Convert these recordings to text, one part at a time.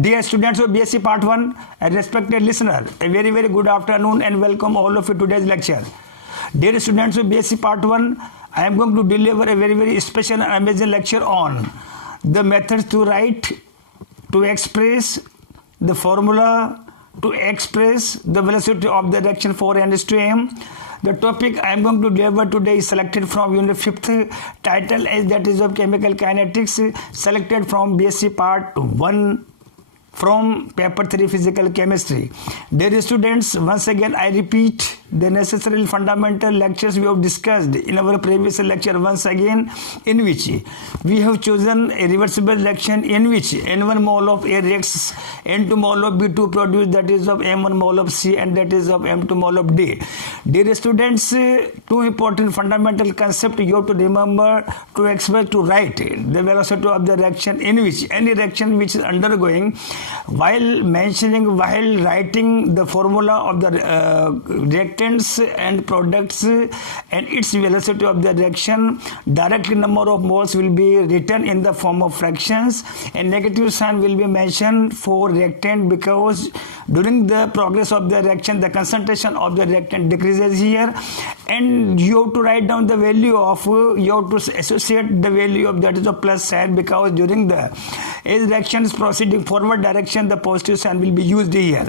Dear students of B.sc Part 1 and respected listener, a very good afternoon and welcome all of you to today's lecture. Dear students of B.sc Part 1, I am going to deliver a very special and amazing lecture on the methods to write, to express the formula, to express the velocity of the direction for n to m. The topic I am going to deliver today is selected from Unit 5th, title as that is of Chemical Kinetics, selected from B.sc Part 1 from Paper 3 Physical Chemistry. Dear students, once again I repeat the necessary fundamental lectures we have discussed in our previous lecture once again, in which we have chosen a reversible reaction in which N1 mole of A reacts N2 mole of B to produce that is of M1 mole of C and that is of M2 mole of D. Dear students, two important fundamental concepts you have to remember to express, to write the velocity of the reaction in which any reaction which is undergoing, while writing the formula of the reactants and products and its velocity of the reaction, direct number of moles will be written in the form of fractions and negative sign will be mentioned for reactant because during the progress of the reaction the concentration of the reactant decreases here, and you have to write down the value of, you have to associate the value of that is a plus sign because during the as reaction is proceeding forward direction the positive sign will be used here.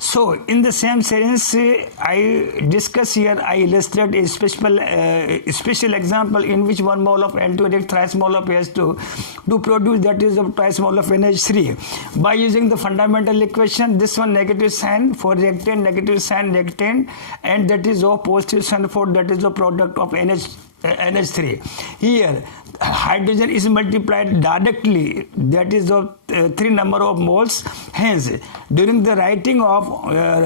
So in the same sense I discuss here, I illustrate a special example in which 1 mole of N2 reacts thrice mole of H2 to produce that is of twice mole of NH3 by using the fundamental equation. This one negative sign for reactant, negative sign reactant, and that is of positive sign for that is the product of NH3. Here hydrogen is multiplied directly, that is of 3 number of moles. Hence during the writing of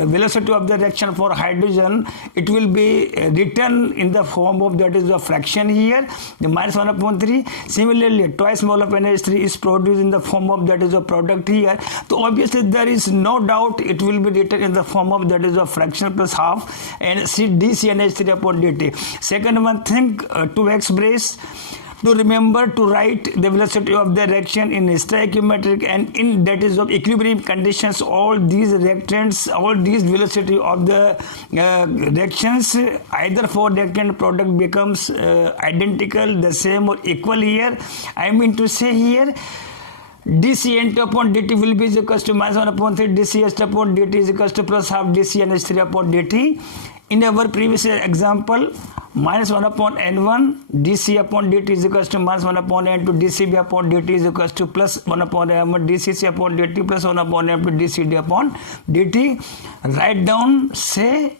velocity of the reaction for hydrogen, it will be written in the form of that is a fraction here, the minus 1 upon 3. Similarly twice mole of NH3 is produced in the form of that is a product here. So obviously there is no doubt it will be written in the form of that is a fraction plus half and dCNH3 upon dt. Second one thing to express, to remember to write the velocity of the reaction in stoichiometric and in that is of equilibrium conditions. All these reactants, all these velocity of the reactions either for reactant product becomes identical, the same or equal here. I mean to say here dCN2 upon dt will be equals to minus 1 upon 3 dCH upon dt is equals to plus half dCNH3 upon dt. In our previous example, minus 1 upon N1 dC upon dt is equals to minus 1 upon N2 dCB upon dt is equals to plus 1 upon M1 dCC upon dt plus 1 upon M2 dCD upon dt. Write down, say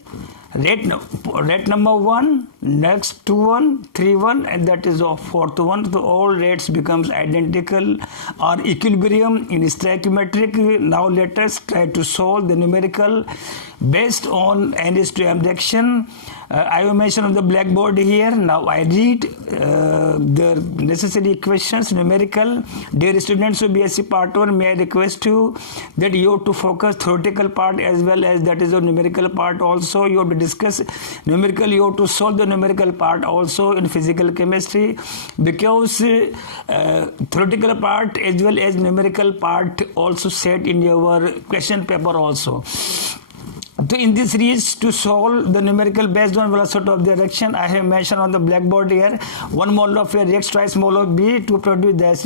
rate number 1, next 2 1, 3 1 and that is of 4th one. So all rates becomes identical or equilibrium in stoichiometric. Now let us try to solve the numerical based on N/M reaction. I have mentioned on the blackboard here. Now I read the necessary equations numerical. Dear students of B.sc Part 1, may I request you that you have to focus theoretical part as well as that is a numerical part also. You have to discuss numerical, you have to solve the numerical part also in physical chemistry because theoretical part as well as numerical part also set in your question paper also. So in this series to solve the numerical based on velocity of the reaction, I have mentioned on the blackboard here 1 mole of A reacts twice mole of B to produce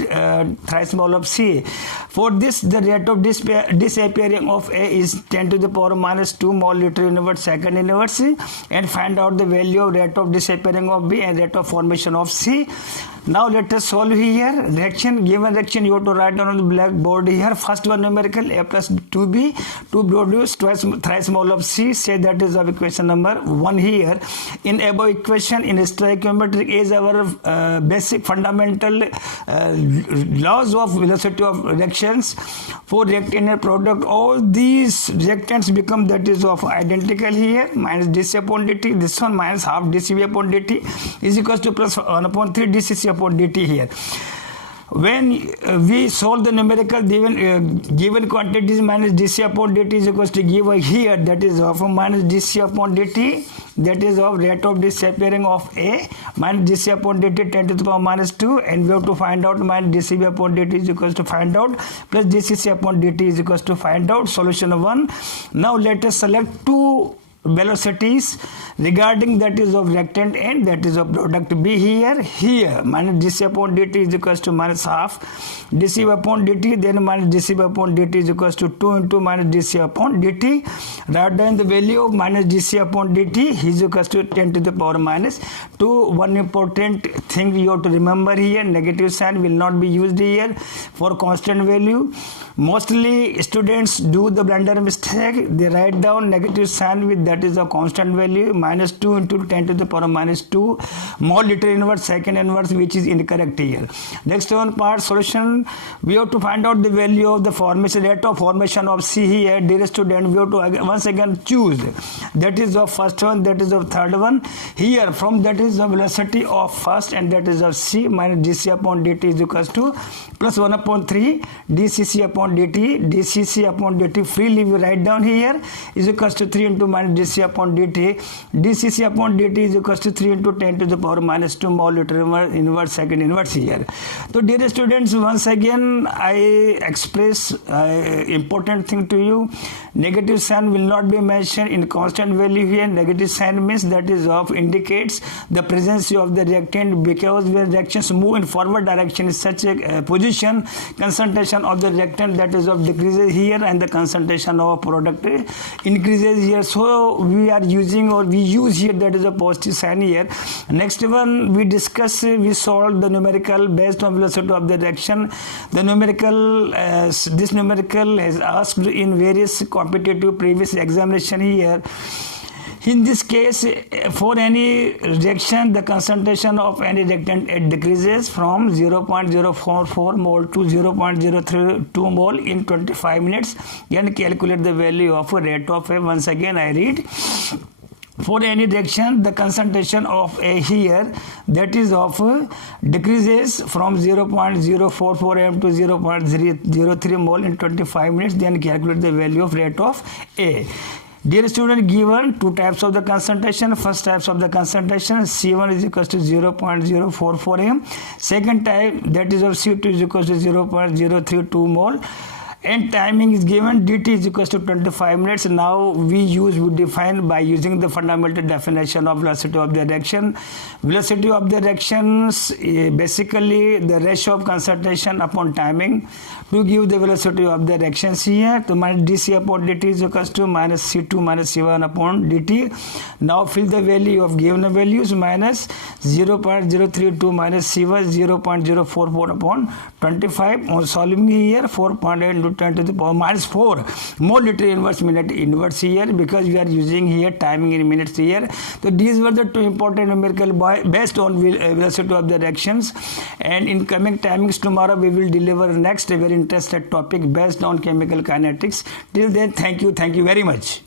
thrice mole of C. For this the rate of disappearing of A is 10 to the power minus 2 mole liter inverse second inverse, and find out the value of rate of disappearing of B and rate of formation of C. Now let us solve here reaction. Given reaction you have to write down on the blackboard here. First one numerical A plus 2B to produce thrice mole of C. Say that is of equation number 1 here. In above equation in stoichiometric is our basic fundamental laws of velocity of reactions for reactant product. All these reactants become that is of identical here. Minus dC upon dt. This one minus half dCV upon dt is equals to plus 1 upon 3 dCC upon dt here. when we solve the numerical given quantities minus dc upon dt is equals to give here, that is of minus dc upon dt, that is of rate of disappearing of A minus dc upon dt 10 to the power minus 2, and we have to find out minus dcb upon dt is equals to find out plus dcc upon dt is equals to find out. Solution 1. Now let us select two velocities regarding that is of rectant and that is of product B here minus dc upon dt is equals to minus half dc upon dt, then minus dc upon dt is equals to 2 into minus dc upon dt. Write down the value of minus dc upon dt is equals to 10 to the power minus 2. One important thing you have to remember here, negative sign will not be used here for constant value. Mostly students do the blunder mistake, they write down negative sign with that is a constant value minus 2 into 10 to the power minus 2 more liter inverse second inverse, which is incorrect here. Next one part solution, we have to find out the value of the formation rate of formation of C here. Dear student, we have to once again choose that is of first one, that is of third one. Here from that is the velocity of first and that is of C minus dc upon dt is equals to plus 1 upon 3 dcc upon dt, dcc upon dt freely we write down here is equals to 3 into minus dc upon dt, dcc upon dt is equals to 3 into 10 to the power minus 2 more liter inverse second inverse here. So dear students, once again I express important thing to you, negative sign will not be mentioned in constant value here. Negative sign means that is of indicates the presence of the reactant, because when reactions move in forward direction in such a position, concentration of the reactant that is of decreases here and the concentration of product increases here. So we are using or we use here that is a positive sign here. Next one we discuss, we solve the numerical based on velocity of the reaction. The numerical this numerical has asked in various competitive previous examination here. In this case, for any reaction, the concentration of any reactant it decreases from 0.044 mole to 0.032 mole in 25 minutes. Then calculate the value of a rate of A. Once again, I read. For any reaction, the concentration of A here, that is of decreases from 0.044 m to 0.003 mole in 25 minutes. Then calculate the value of rate of A. Dear student, given two types of the concentration. First types of the concentration, C1 is equals to 0.044 m. Second type, that is of C2 is equals to 0.032 mole. And timing is given, dt is equals to 25 minutes. Now we define by using the fundamental definition of velocity of the reaction. Velocity of the reactions basically the ratio of concentration upon timing. To give the velocity of the reactions here, to minus dc upon dt is equals to minus c2 minus c1 upon dt. Now fill the value of given values, minus 0.032 minus c1 0.044 upon 25. On solving here, 4.8 into 10 to the power minus 4 more liter inverse minute inverse here, because we are using here timing in minutes here. So these were the two important numerical based on velocity of the reactions. And in coming timings tomorrow we will deliver next a very interested topic based on chemical kinetics. Till then, thank you very much.